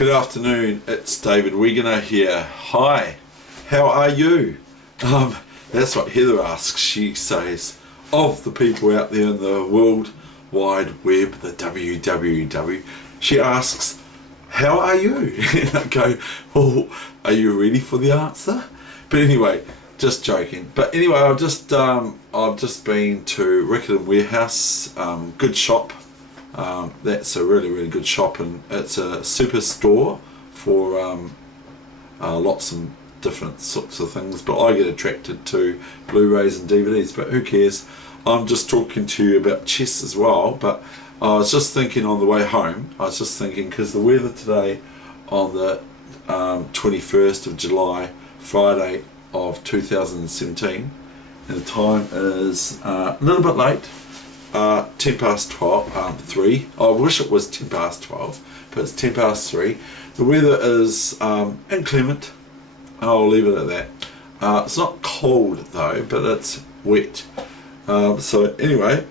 Good afternoon, it's David Weegenaar here. Hi, how are you? That's what Heather asks. She says, of the people out there in the World Wide Web, the WWW, she asks, how are you? And I go, oh, are you ready for the answer? But anyway, just joking. But anyway, I've just been to Weegenaar Warehouse, good shop. That's a really good shop, and it's a super store for lots of different sorts of things, but I get attracted to Blu-rays and DVDs, but who cares. I'm just talking to you about chess as well. But I was just thinking on the way home, because the weather today on the 21st of July, Friday of 2017, and the time is a little bit late, 10 past 3. I wish it was 10 past 12, but it's 10 past 3. The weather is inclement. I'll leave it at that. It's not cold though, but it's wet. So anyway,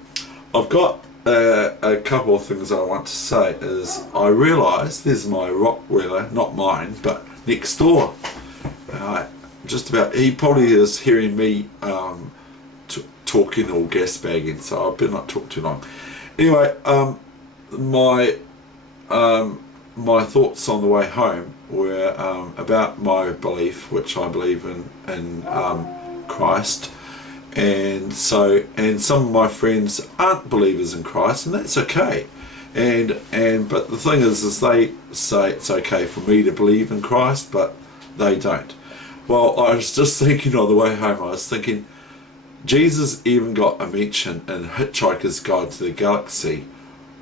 I've got a couple of things I want to say. Is I realise there's my Rottweiler, not mine, but next door. Just about, he probably is hearing me talking or gas bagging, so I better not talk too long. Anyway, my thoughts on the way home were about my belief, which I believe in Christ, and some of my friends aren't believers in Christ, and that's okay. But the thing is they say it's okay for me to believe in Christ, but they don't. Well, I was just thinking on the way home, I was thinking, Jesus even got a mention in Hitchhiker's Guide to the Galaxy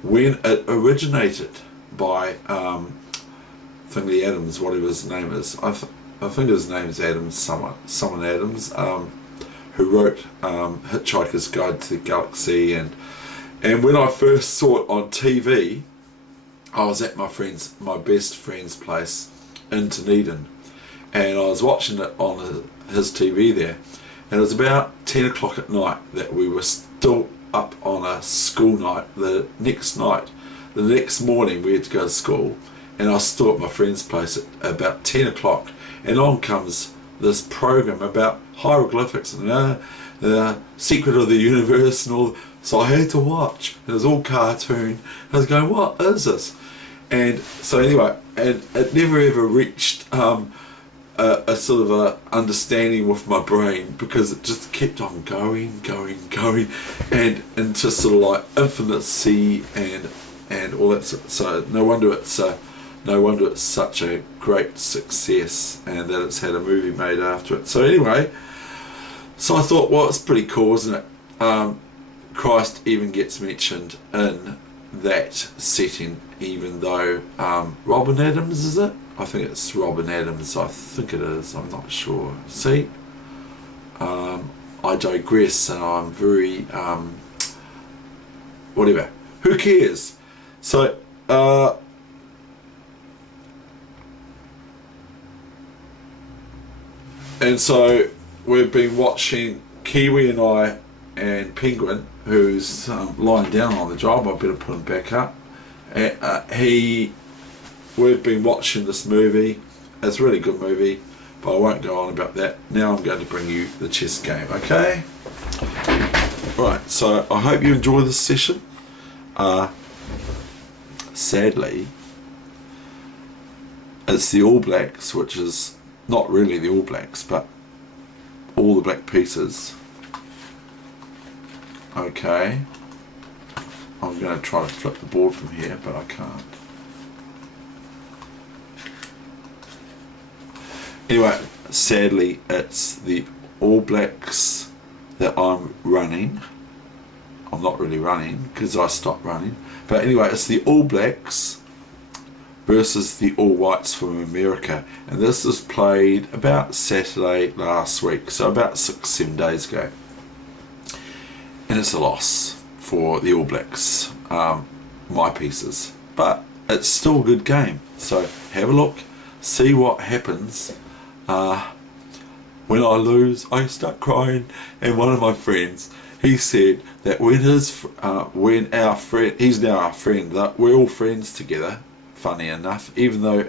when it originated by Thingy Adams, whatever his name is. I think his name's Adams, someone Adams, who wrote Hitchhiker's Guide to the Galaxy. And when I first saw it on TV, I was at my best friend's place in Dunedin, and I was watching it on his TV there. And it was about 10 o'clock at night that we were still up on a school night. The next morning we had to go to school, and I was still at my friend's place at about 10 o'clock, and on comes this program about hieroglyphics and the secret of the universe and all. So I had to watch. It was all cartoon. I was going, what is this? And so anyway, and it never ever reached a sort of a understanding with my brain, because it just kept on going, and into sort of like infinity and all that. So no wonder it's such a great success, and that it's had a movie made after it. So anyway, so I thought, well, it's pretty cool, isn't it? Christ even gets mentioned in that setting, even though Robin Adams, is it? I think it's Robin Adams, I think it is, I'm not sure. See, I digress, and I'm very, whatever, who cares? So, and so we've been watching Kiwi and I and Penguin, who's lying down on the job. I better put him back up. We've been watching this movie. It's a really good movie, but I won't go on about that. Now I'm going to bring you the chess game, okay? Right, so I hope you enjoy this session. Sadly, it's the All Blacks, which is not really the All Blacks, but all the black pieces. Okay. I'm going to try to flip the board from here, but I can't. Anyway, sadly, it's the All Blacks that I'm running. I'm not really running because I stopped running. But anyway, it's the All Blacks versus the All Whites from America. And this was played about Saturday last week, so about 6-7 days ago. And it's a loss for the All Blacks, my pieces. But it's still a good game. So have a look, see what happens. When I lose, I start crying. And one of my friends, he said that when our friend, he's now our friend, that we're all friends together funny enough, even though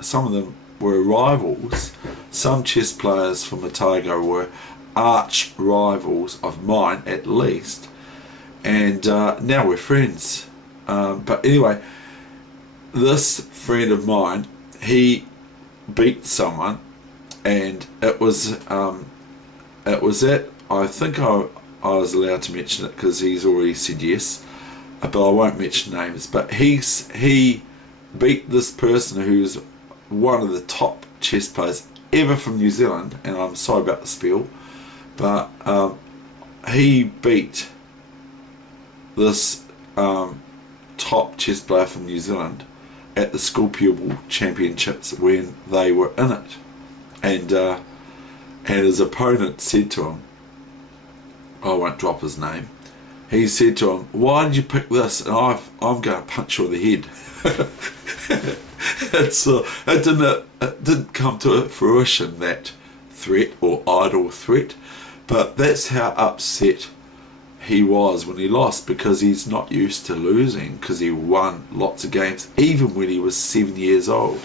some of them were rivals, some chess players from Otago were arch rivals of mine at least, and now we're friends. But anyway, this friend of mine, he beat someone, and it was at, I think I was allowed to mention it because he's already said yes, but I won't mention names. But he beat this person who's one of the top chess players ever from New Zealand, and I'm sorry about the spiel, but he beat this top chess player from New Zealand at the school pupil championships when they were in it, and his opponent said to him, I won't drop his name, he said to him, why did you pick this, and I'm going to punch you in the head. It didn't come to fruition, that threat or idle threat, but that's how upset he was when he lost, because he's not used to losing, because he won lots of games even when he was 7 years old.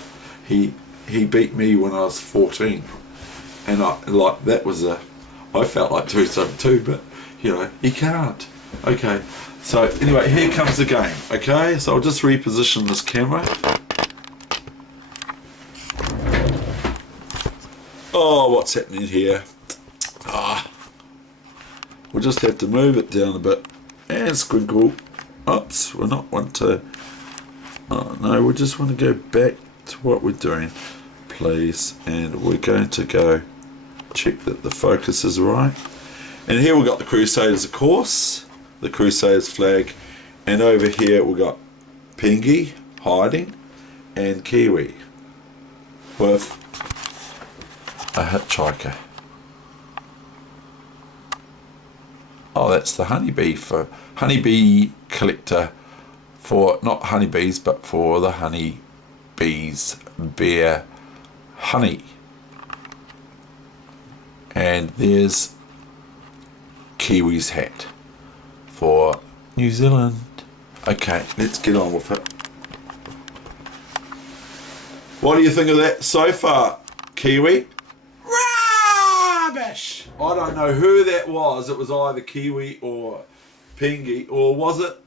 He beat me when I was 14, and I felt like doing something too, but he can't. Okay, so anyway, here comes the game. Okay, so I'll just reposition this camera. Oh, what's happening here? We'll just have to move it down a bit and squinkle. Oops, we're not want to. Oh no, we just want to go back to what we're doing, please, and we're going to go check that the focus is right. And here we've got the Crusaders, of course, the Crusaders flag, and over here we've got Pengi hiding and Kiwi with a hitchhiker. Oh, that's the honeybee collector for, not honeybees, but for the honeybees bear honey. And there's Kiwi's hat for New Zealand. Okay, let's get on with it. What do you think of that so far, Kiwi? Rubbish! I don't know who that was. It was either Kiwi or Pengi, or was it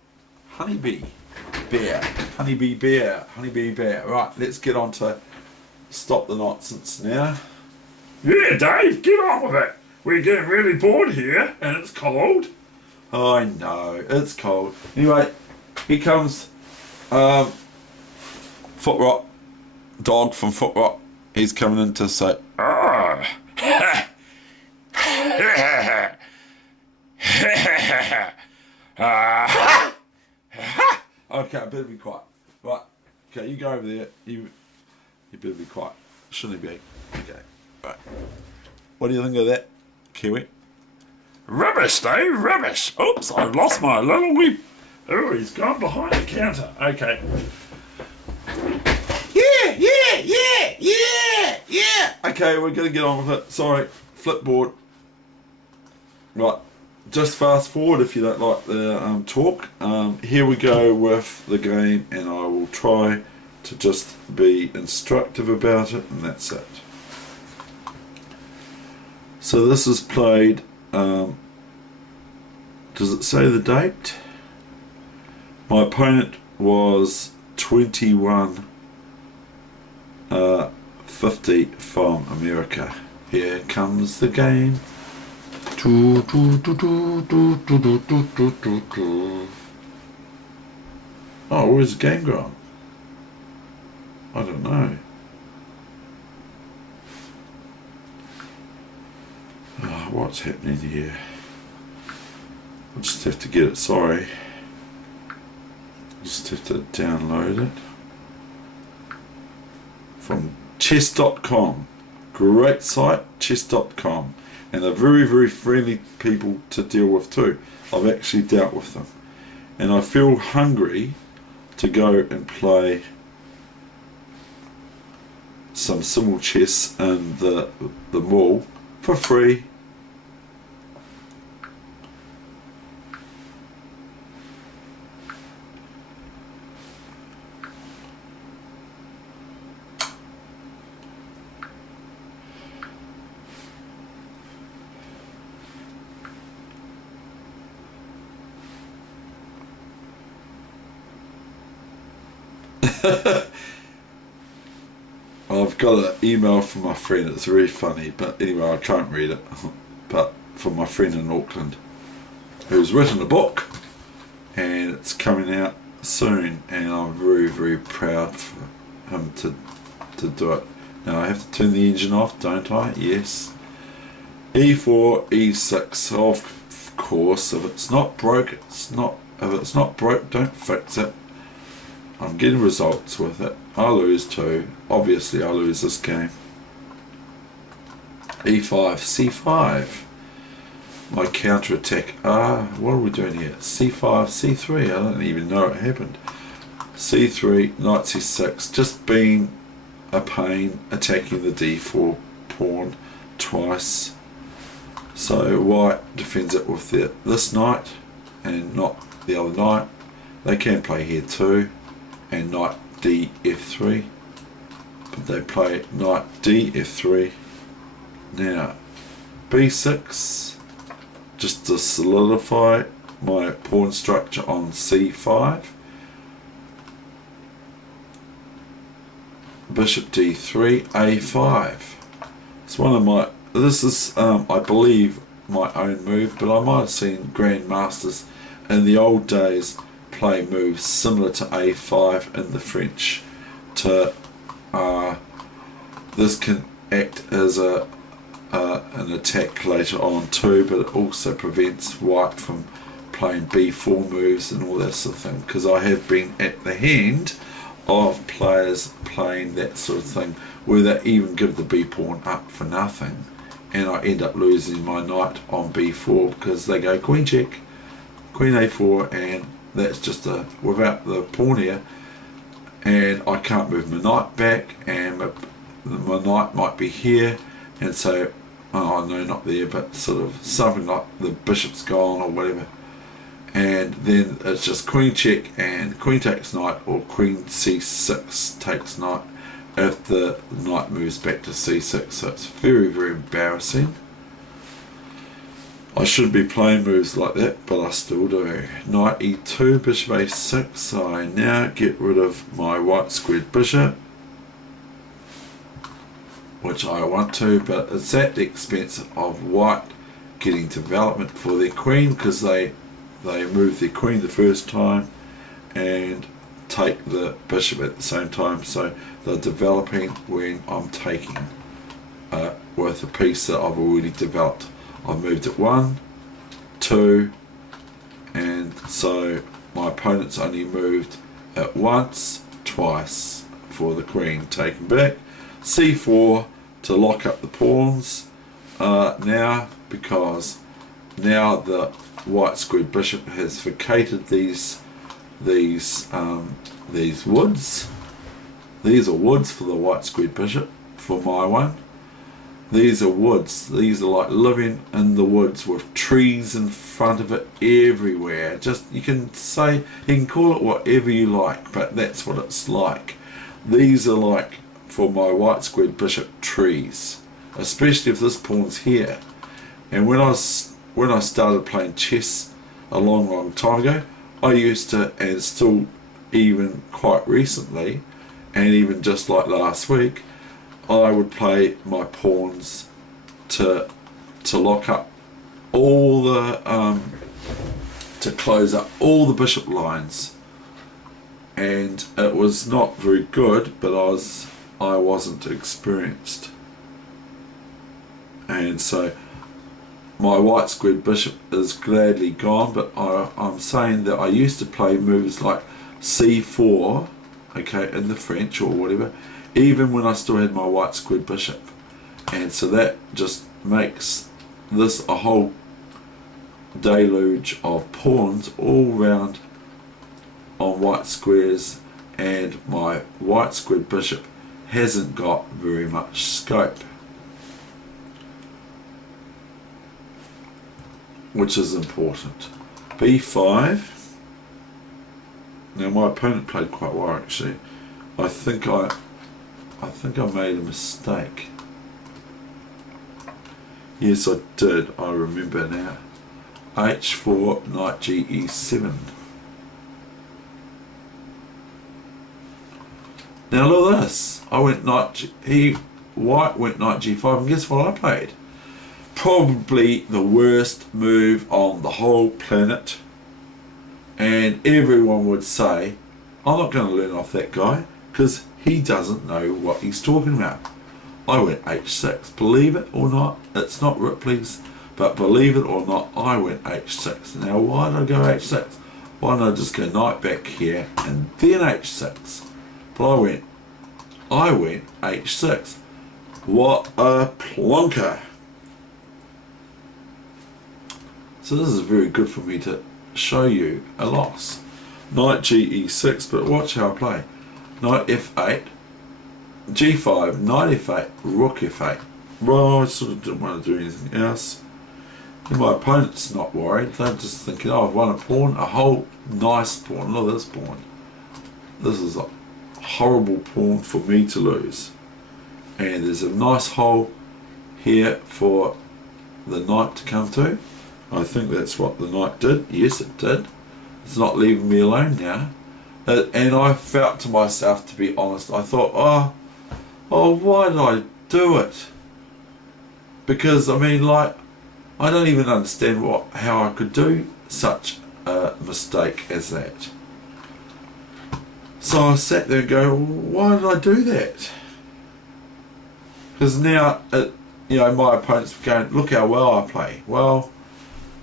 Honeybee Bear? Honeybee Bear. Honeybee Bear. Right, let's get on to stop the nonsense now. Yeah, Dave, get on with it. We're getting really bored here, and it's cold. I know, it's cold. Anyway, here comes Foot Rock, dog from Foot Rock. He's coming in to say, Ah. okay, I better be quiet. Right, okay, you go over there. You better be quiet. Shouldn't he be? Okay, right. What do you think of that, Kiwi? Rubbish, Dave, rubbish. Oops, I lost my little wee. Oh, he's gone behind the counter. Okay. Yeah. Okay, we're going to get on with it. Sorry, flipboard. Right, just fast forward if you don't like the talk. Here we go with the game, and I will try to just be instructive about it, and that's it. So this is played, does it say the date? My opponent was 2150 from America. Here comes the game. Oh, where's the game gone? I don't know. Oh, what's happening here? I just have to get it, sorry. Just have to download it. From chess.com. Great site, chess.com. And they're very, very friendly people to deal with too. I've actually dealt with them. And I feel hungry to go and play some simple chess in the mall for free. I've got an email from my friend, it's very funny, but anyway, I can't read it. But from my friend in Auckland, who's written a book, and it's coming out soon, and I'm very, very proud for him to do it. Now I have to turn the engine off, don't I? Yes. E4, E6, of course. If it's not broke, it's not. If it's not broke, don't fix it. I'm getting results with it. I lose too. Obviously I lose this game. E5, C5. My counter attack. What are we doing here? C5, C3. I don't even know it happened. C3, knight C6. Just being a pain, attacking the D4 pawn twice. So white defends it with this knight and not the other knight. They can play here too, and knight D F3, but they play knight D F3. Now B6, just to solidify my pawn structure on C5. Bishop D3, A5. It's one of my, this is I believe my own move, but I might have seen grandmasters in the old days play moves similar to A5 in the French. This can act as an attack later on too, but it also prevents white from playing B4 moves and all that sort of thing, because I have been at the hand of players playing that sort of thing where they even give the B pawn up for nothing, and I end up losing my knight on B4 because they go queen check, queen A4, and that's just without the pawn here, and I can't move my knight back, and my knight might be here, and so, oh no, not there, but sort of something like the bishop's gone or whatever, and then it's just queen check and queen takes knight, or queen C6 takes knight if the knight moves back to C6. So it's very, very embarrassing. I should be playing moves like that, but I still do. Knight E2, bishop A6. I now get rid of my white squared bishop, which I want to, but it's at the expense of white getting development for their queen, because they move their queen the first time and take the bishop at the same time, so they're developing when I'm taking with a piece that I've already developed. I've moved it 1, 2, and so my opponent's only moved it once, twice for the queen taken back. C4 to lock up the pawns now, because now the white squared bishop has vacated these woods. These are woods for the white squared bishop, for my one. These are woods. These are like living in the woods with trees in front of it everywhere. Just, you can call it whatever you like, but that's what it's like. These are like, for my white squared bishop, trees, especially if this pawn's here. And when I started playing chess a long time ago, I used to, and still even quite recently, and even just like last week, I would play my pawns to lock up all the to close up all the bishop lines, and it was not very good, but I wasn't experienced, and so my white squared bishop is gladly gone. But I'm saying that I used to play moves like C4, okay, in the French or whatever, even when I still had my white squared bishop, and so that just makes this a whole deluge of pawns all round on white squares, and my white squared bishop hasn't got very much scope, which is important. B5. Now my opponent played quite well actually. I think I made a mistake. Yes, I did. I remember now. H4, knight G E7. Now look at this. I went white went knight g5, and guess what I played? Probably the worst move on the whole planet. And everyone would say, I'm not going to learn off that guy because he doesn't know what he's talking about. I went h6. Believe it or not, it's not Ripley's, but believe it or not, I went h6. Now why did I go h6? Why don't I just go knight back here and then h6? But I went h6. What a plonker. So this is very good for me to show you a loss. Knight ge6, but watch how I play. Knight f8, g5, knight f8, rook f8. Well, I sort of didn't want to do anything else. And my opponent's not worried. They're just thinking, oh, I've won a pawn, a whole nice pawn. Look at this pawn. This is a horrible pawn for me to lose. And there's a nice hole here for the knight to come to. I think that's what the knight did. Yes, it did. It's not leaving me alone now. And I felt to myself, to be honest, I thought, why did I do it? Because, I mean, like, I don't even understand how I could do such a mistake as that. So I sat there and go, why did I do that? Because now, my opponents were going, look how well I play. Well,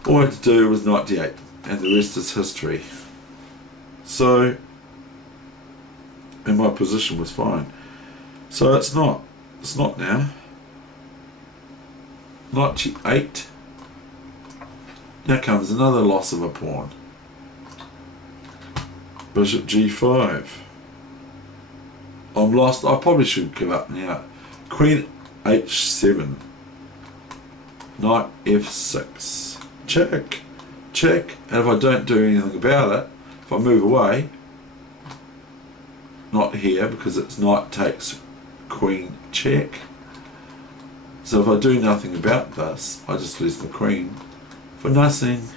all I had to do was knight d8, and the rest is history. So, and my position was fine. So it's not now. Knight g8. Now comes another loss of a pawn. Bishop g5. I'm lost. I probably should give up now. Queen h7. Knight f6. Check. Check. And if I don't do anything about it, if I move away, not here because it's knight takes queen check. So if I do nothing about this, I just lose the queen for nothing.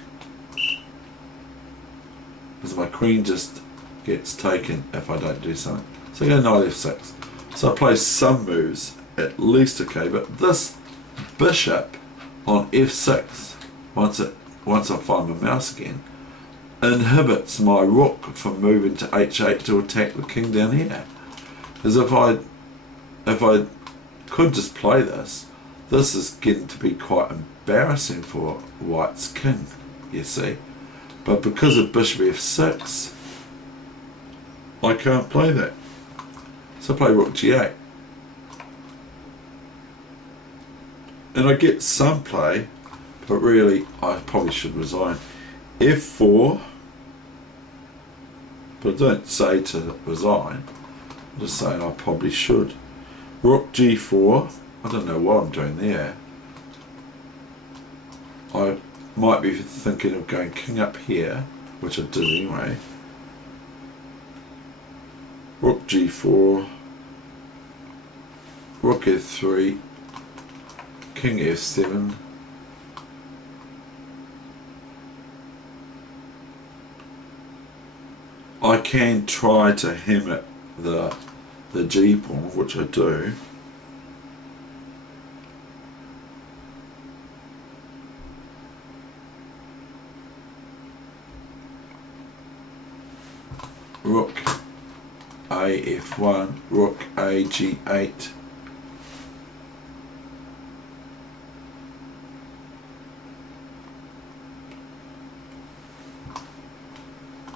Because my queen just gets taken if I don't do something. So I go knight f6. So I play some moves at least okay, but this bishop on f6, once I find my mouse again, inhibits my rook from moving to h8 to attack the king down here. Because if I could just play this is getting to be quite embarrassing for white's king, you see. But because of bishop f6, I can't play that. So I play rook g8. And I get some play, but really I probably should resign. f4, but I don't say to resign, I'm just saying I probably should. Rook g4, I don't know what I'm doing there. I might be thinking of going king up here, which I did anyway. Rook g4, rook f3, king f7, I can try to hammer the g pawn, which I do. Rook a f1, rook a g8.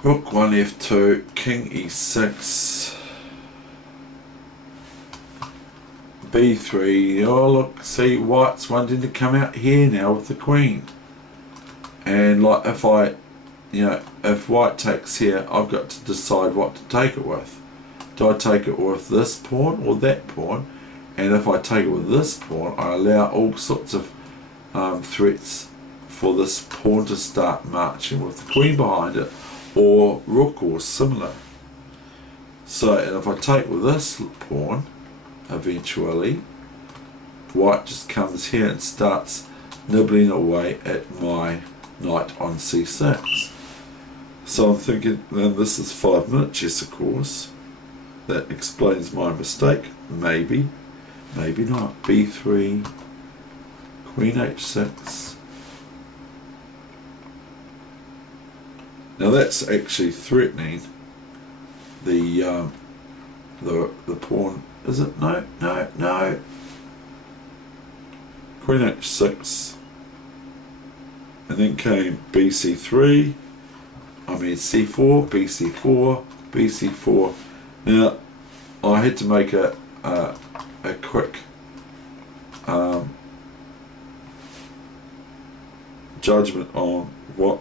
Rook 1 f2, king e6, b3. Oh look, see, white's wanting to come out here now with the queen. And like if white takes here, I've got to decide what to take it with. Do I take it with this pawn or that pawn? And if I take it with this pawn, I allow all sorts of threats for this pawn to start marching with the queen behind it, or rook or similar. So, and if I take with this pawn, eventually, white just comes here and starts nibbling away at my knight on c6. So I'm thinking, then this is 5 minute chess, of course. that explains my mistake. Maybe, maybe not. B3, Queen H6. Now that's actually threatening the pawn. Is it? No, no, no. Queen H6. And then came BC3. I mean C4, BC4, BC4. Now I had to make a quick judgment on what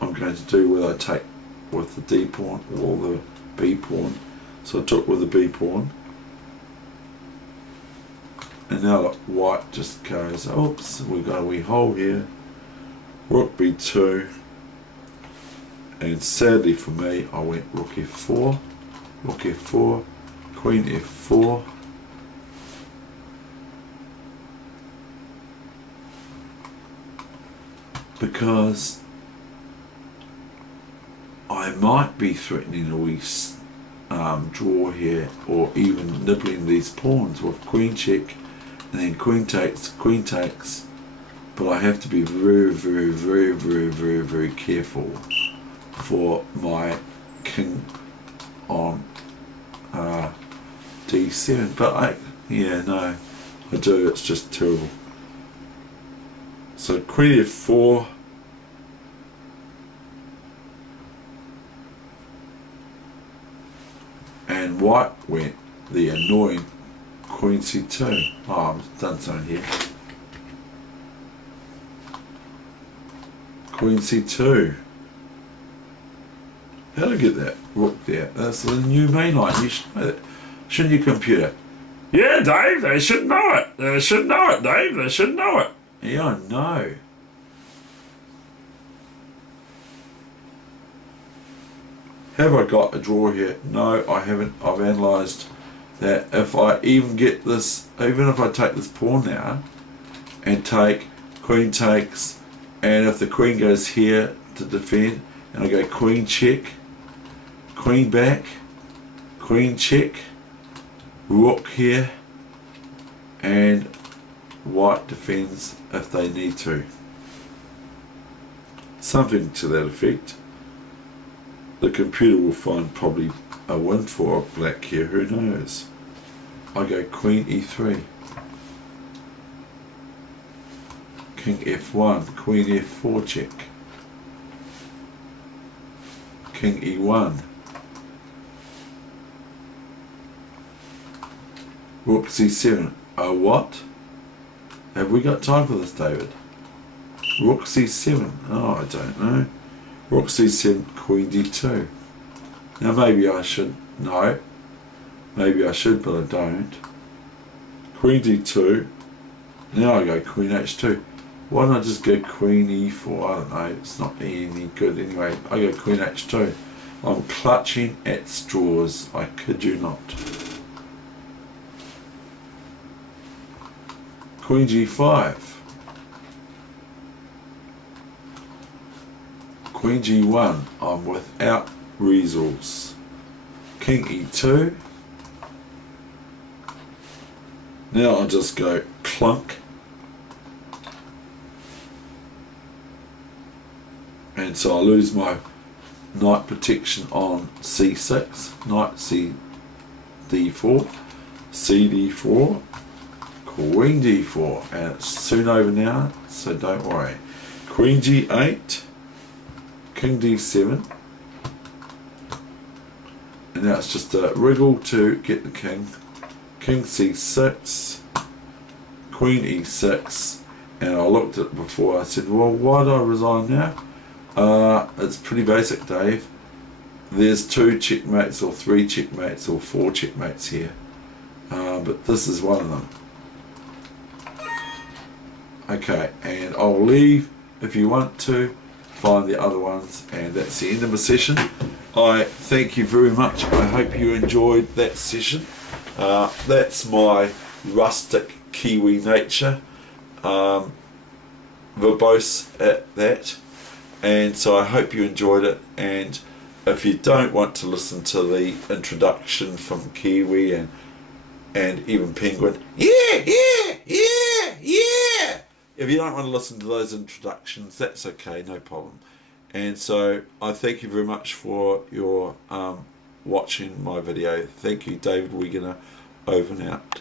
I'm going to do, whether I take with the D pawn or the B pawn. So I took with the B pawn. And now look, white just goes, oops, we've got a wee hole here. Rook B2. And sadly for me, I went Rook F4, Rook F4, Queen F4. Because I might be threatening a wee draw here, or even nibbling these pawns with queen check, and then queen takes, but I have to be very, very, very, very, very, very careful for my king on D7. But yeah, no, I do, it's just terrible. So Queen F4. And white went the annoying Queen C2. Oh, I've done something here. Queen C2. How do I get that rook there? That's the new main line. You should know that. Shouldn't you, computer? Yeah, Dave, they should know it. They should know it, Dave. They should know it. Yeah, I know. Have I got a draw here? No, I haven't. I've analysed that if I even get this, even if I take this pawn now and take, queen takes, and if the queen goes here to defend, and I go queen check, queen back, queen check, rook here, and white defends if they need to. Something to that effect. The computer will find probably a win for black here, who knows. I go Queen E3. King F1, Queen F4 check. King E1. Rook C7. Oh, what? Have we got time for this, David? Rook C7. Oh, I don't know. Rook C7, Queen D2. Now maybe I should, no. Maybe I should, but I don't. Queen D2. Now I go Queen H2. Why don't I just go Queen E4? I don't know, it's not any good anyway. I go Queen H2. I'm clutching at straws, I kid you not. Queen G5. Queen G1, I'm without resource. King E2. Now I'll just go clunk. And so I lose my knight protection on C6. Knight CD4. CD4. Queen D4. And it's soon over now, so don't worry. Queen G8. King D7, and now it's just a wriggle to get the king. King C6, Queen E6, and I looked at it before. I said, well, why do I resign now? It's pretty basic, Dave. There's 2 checkmates or 3 checkmates or 4 checkmates here, but this is one of them. Okay, and I'll leave if you want to. Find the other ones, and that's the end of the session. I thank you very much. I hope you enjoyed that session. That's my rustic Kiwi nature, verbose at that, and so I hope you enjoyed it. And if you don't want to listen to the introduction from Kiwi and even Penguin, yeah, yeah, yeah, yeah. If you don't want to listen to those introductions, that's okay, no problem. And so I thank you very much for your watching my video. Thank you, David Weegenaar, over and out.